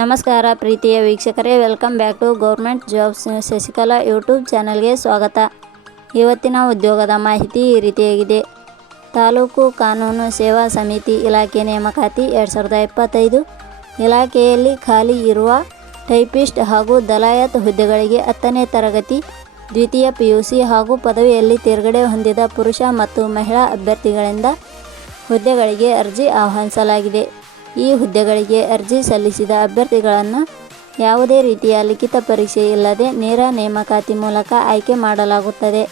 ನಮಸ್ಕಾರ ಪ್ರೀತಿಯ ವೀಕ್ಷಕರೇ welcome back to government jobs Shashikala YouTube ಚಾನಲ್ಗೆ ಸ್ವಾಗತ. ಇವತ್ತಿನ ಉದ್ಯೋಗದ ಮಾಹಿತಿ ಈ ರೀತಿಯಾಗಿದೆ. ತಾಲೂಕು ಕಾನೂನು ಸೇವಾ ಸಮಿತಿ ಇಲಾಖೆ ನೇಮಕಾತಿ ಎರಡು ಸಾವಿರದ ಇಪ್ಪತ್ತೈದು. ಇಲಾಖೆಯಲ್ಲಿ ಖಾಲಿ ಇರುವ ಟೈಪಿಸ್ಟ್ ಹಾಗೂ ದಲಾಯತ್ ಹುದ್ದೆಗಳಿಗೆ ಹತ್ತನೇ ತರಗತಿ, ದ್ವಿತೀಯ ಪಿ ಯು ಸಿ ಹಾಗೂ ಪದವಿಯಲ್ಲಿ ತೇರ್ಗಡೆ ಹೊಂದಿದ ಪುರುಷ ಮತ್ತು ಮಹಿಳಾ ಅಭ್ಯರ್ಥಿಗಳಿಂದ ಹುದ್ದೆಗಳಿಗೆ ಅರ್ಜಿ ಆಹ್ವಾನಿಸಲಾಗಿದೆ. ಈ ಹುದ್ದೆಗಳಿಗೆ ಅರ್ಜಿ ಸಲ್ಲಿಸಿದ ಅಭ್ಯರ್ಥಿಗಳನ್ನು ಯಾವುದೇ ರೀತಿಯ ಲಿಖಿತ ಪರೀಕ್ಷೆ ಇಲ್ಲದೆ ನೇರ ನೇಮಕಾತಿ ಮೂಲಕ ಆಯ್ಕೆ ಮಾಡಲಾಗುತ್ತದೆ.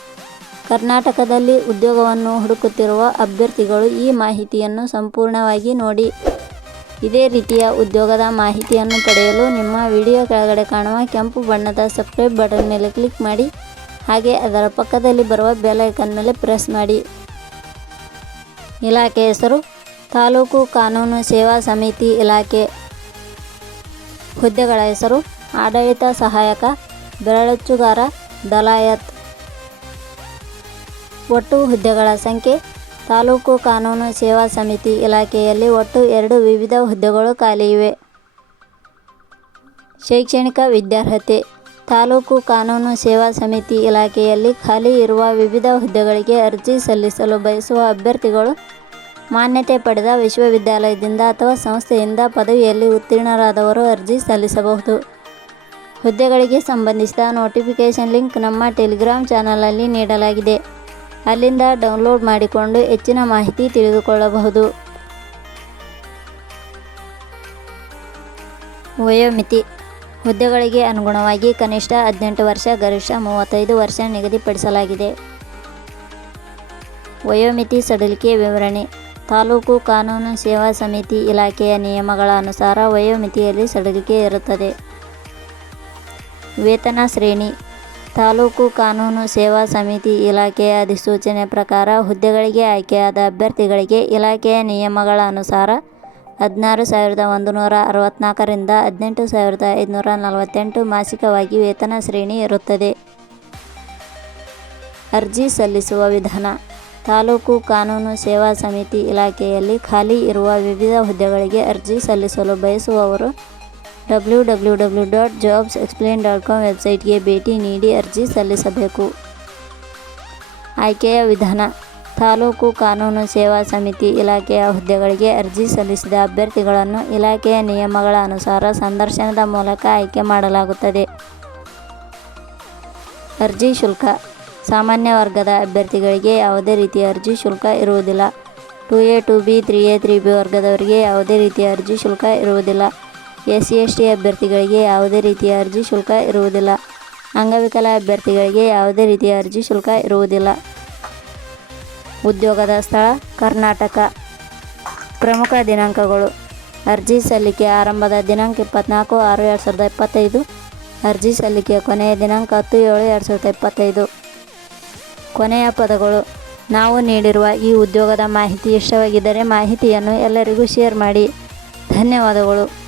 ಕರ್ನಾಟಕದಲ್ಲಿ ಉದ್ಯೋಗವನ್ನು ಹುಡುಕುತ್ತಿರುವ ಅಭ್ಯರ್ಥಿಗಳು ಈ ಮಾಹಿತಿಯನ್ನು ಸಂಪೂರ್ಣವಾಗಿ ನೋಡಿ. ಇದೇ ರೀತಿಯ ಉದ್ಯೋಗದ ಮಾಹಿತಿಯನ್ನು ಪಡೆಯಲು ನಿಮ್ಮ ವಿಡಿಯೋ ಕೆಳಗಡೆ ಕಾಣುವ ಕೆಂಪು ಬಣ್ಣದ ಸಬ್ಸ್ಕ್ರೈಬ್ ಬಟನ್ ಮೇಲೆ ಕ್ಲಿಕ್ ಮಾಡಿ, ಹಾಗೆ ಅದರ ಪಕ್ಕದಲ್ಲಿ ಬರುವ ಬೆಲ್ ಐಕನ್ ಮೇಲೆ ಪ್ರೆಸ್ ಮಾಡಿ. ಇಲಾಖೆ ಹೆಸರು? ತಾಲೂಕು ಕಾನೂನು ಸೇವಾ ಸಮಿತಿ ಇಲಾಖೆ. ಹುದ್ದೆಗಳ ಹೆಸರು? ಆಡಳಿತ ಸಹಾಯಕ ಬೆರಳಚ್ಚುಗಾರ ದಲಾಯತ್. ಒಟ್ಟು ಹುದ್ದೆಗಳ ಸಂಖ್ಯೆ? ತಾಲೂಕು ಕಾನೂನು ಸೇವಾ ಸಮಿತಿ ಇಲಾಖೆಯಲ್ಲಿ ಒಟ್ಟು ಎರಡು ವಿವಿಧ ಹುದ್ದೆಗಳು ಖಾಲಿ ಇವೆ. ಶೈಕ್ಷಣಿಕ ವಿದ್ಯಾರ್ಹತೆ? ತಾಲೂಕು ಕಾನೂನು ಸೇವಾ ಸಮಿತಿ ಇಲಾಖೆಯಲ್ಲಿ ಖಾಲಿ ಇರುವ ವಿವಿಧ ಹುದ್ದೆಗಳಿಗೆ ಅರ್ಜಿ ಸಲ್ಲಿಸಲು ಬಯಸುವ ಅಭ್ಯರ್ಥಿಗಳು ಮಾನ್ಯತೆ ಪಡೆದ ವಿಶ್ವವಿದ್ಯಾಲಯದಿಂದ ಅಥವಾ ಸಂಸ್ಥೆಯಿಂದ ಪದವಿಯಲ್ಲಿ ಉತ್ತೀರ್ಣರಾದವರು ಅರ್ಜಿ ಸಲ್ಲಿಸಬಹುದು. ಹುದ್ದೆಗಳಿಗೆ ಸಂಬಂಧಿಸಿದ ನೋಟಿಫಿಕೇಷನ್ ಲಿಂಕ್ ನಮ್ಮ ಟೆಲಿಗ್ರಾಮ್ ಚಾನಲಲ್ಲಿ ನೀಡಲಾಗಿದೆ. ಅಲ್ಲಿಂದ ಡೌನ್ಲೋಡ್ ಮಾಡಿಕೊಂಡು ಹೆಚ್ಚಿನ ಮಾಹಿತಿ ತಿಳಿದುಕೊಳ್ಳಬಹುದು. ವಯೋಮಿತಿ ಹುದ್ದೆಗಳಿಗೆ ಅನುಗುಣವಾಗಿ ಕನಿಷ್ಠ ಹದಿನೆಂಟು ವರ್ಷ, ಗರಿಷ್ಠ ಮೂವತ್ತೈದು ವರ್ಷ ನಿಗದಿಪಡಿಸಲಾಗಿದೆ. ವಯೋಮಿತಿ ಸಡಿಲಿಕೆ ವಿವರಣೆ. ತಾಲೂಕು ಕಾನೂನು ಸೇವಾ ಸಮಿತಿ ಇಲಾಖೆಯ ನಿಯಮಗಳ ಅನುಸಾರ ವಯೋಮಿತಿಯಲ್ಲಿ ಸಡಿಲಿಕೆ ಇರುತ್ತದೆ. ವೇತನ ಶ್ರೇಣಿ. ತಾಲೂಕು ಕಾನೂನು ಸೇವಾ ಸಮಿತಿ ಇಲಾಖೆಯ ಅಧಿಸೂಚನೆ ಪ್ರಕಾರ ಹುದ್ದೆಗಳಿಗೆ ಆಯ್ಕೆಯಾದ ಅಭ್ಯರ್ಥಿಗಳಿಗೆ ಇಲಾಖೆಯ ನಿಯಮಗಳ ಅನುಸಾರ ಹದಿನಾರು ಸಾವಿರದ ಒಂದು ನೂರ ಅರವತ್ತ್ನಾಲ್ಕರಿಂದ ಹದಿನೆಂಟು ಸಾವಿರದ ಐದುನೂರ ನಲವತ್ತೆಂಟು ಮಾಸಿಕವಾಗಿ ವೇತನ ಶ್ರೇಣಿ ಇರುತ್ತದೆ ಅರ್ಜಿ ಸಲ್ಲಿಸುವ ವಿಧಾನ. ತಾಲೂಕು ಕಾನೂನು ಸೇವಾ ಸಮಿತಿ ಇಲಾಖೆಯಲ್ಲಿ ಖಾಲಿ ಇರುವ ವಿವಿಧ ಹುದ್ದೆಗಳಿಗೆ ಅರ್ಜಿ ಸಲ್ಲಿಸಲು ಬಯಸುವವರು W W W dot jobs explain dot com ವೆಬ್ಸೈಟ್ಗೆ ಭೇಟಿ ನೀಡಿ ಅರ್ಜಿ ಸಲ್ಲಿಸಬೇಕು. ಆಯ್ಕೆಯ ವಿಧಾನ. ತಾಲೂಕು ಕಾನೂನು ಸೇವಾ ಸಮಿತಿ ಇಲಾಖೆಯ ಹುದ್ದೆಗಳಿಗೆ ಅರ್ಜಿ ಸಲ್ಲಿಸಿದ ಅಭ್ಯರ್ಥಿಗಳನ್ನು ಇಲಾಖೆಯ ನಿಯಮಗಳ ಅನುಸಾರ ಸಂದರ್ಶನದ ಮೂಲಕ ಆಯ್ಕೆ ಮಾಡಲಾಗುತ್ತದೆ. ಅರ್ಜಿ ಶುಲ್ಕ. ಸಾಮಾನ್ಯ ವರ್ಗದ ಅಭ್ಯರ್ಥಿಗಳಿಗೆ ಯಾವುದೇ ರೀತಿಯ ಅರ್ಜಿ ಶುಲ್ಕ ಇರುವುದಿಲ್ಲ. Two A, two B, three A, three B ವರ್ಗದವರಿಗೆ ಯಾವುದೇ ರೀತಿಯ ಅರ್ಜಿ ಶುಲ್ಕ ಇರುವುದಿಲ್ಲ. ಎಸ್ ಸಿ ಎಸ್ ಟಿ ಅಭ್ಯರ್ಥಿಗಳಿಗೆ ಯಾವುದೇ ರೀತಿಯ ಅರ್ಜಿ ಶುಲ್ಕ ಇರುವುದಿಲ್ಲ. ಅಂಗವಿಕಲ ಅಭ್ಯರ್ಥಿಗಳಿಗೆ ಯಾವುದೇ ರೀತಿಯ ಅರ್ಜಿ ಶುಲ್ಕ ಇರುವುದಿಲ್ಲ. ಉದ್ಯೋಗದ ಸ್ಥಳ ಕರ್ನಾಟಕ. ಪ್ರಮುಖ ದಿನಾಂಕಗಳು. ಅರ್ಜಿ ಸಲ್ಲಿಕೆ ಆರಂಭದ ದಿನಾಂಕ ಇಪ್ಪತ್ನಾಲ್ಕು ಆರು ಎರಡು ಸಾವಿರದ ಇಪ್ಪತ್ತೈದು. ಅರ್ಜಿ ಸಲ್ಲಿಕೆಯ ಕೊನೆಯ ದಿನಾಂಕ ಹತ್ತು ಏಳು ಎರಡು ಸಾವಿರದ ಇಪ್ಪತ್ತೈದು. ಕೊನೆಯ ಪದಗಳು. ನಾವು ನೀಡಿರುವ ಈ ಉದ್ಯೋಗದ ಮಾಹಿತಿ ಇಷ್ಟವಾಗಿದ್ದರೆ ಮಾಹಿತಿಯನ್ನು ಎಲ್ಲರಿಗೂ ಶೇರ್ ಮಾಡಿ. ಧನ್ಯವಾದಗಳು.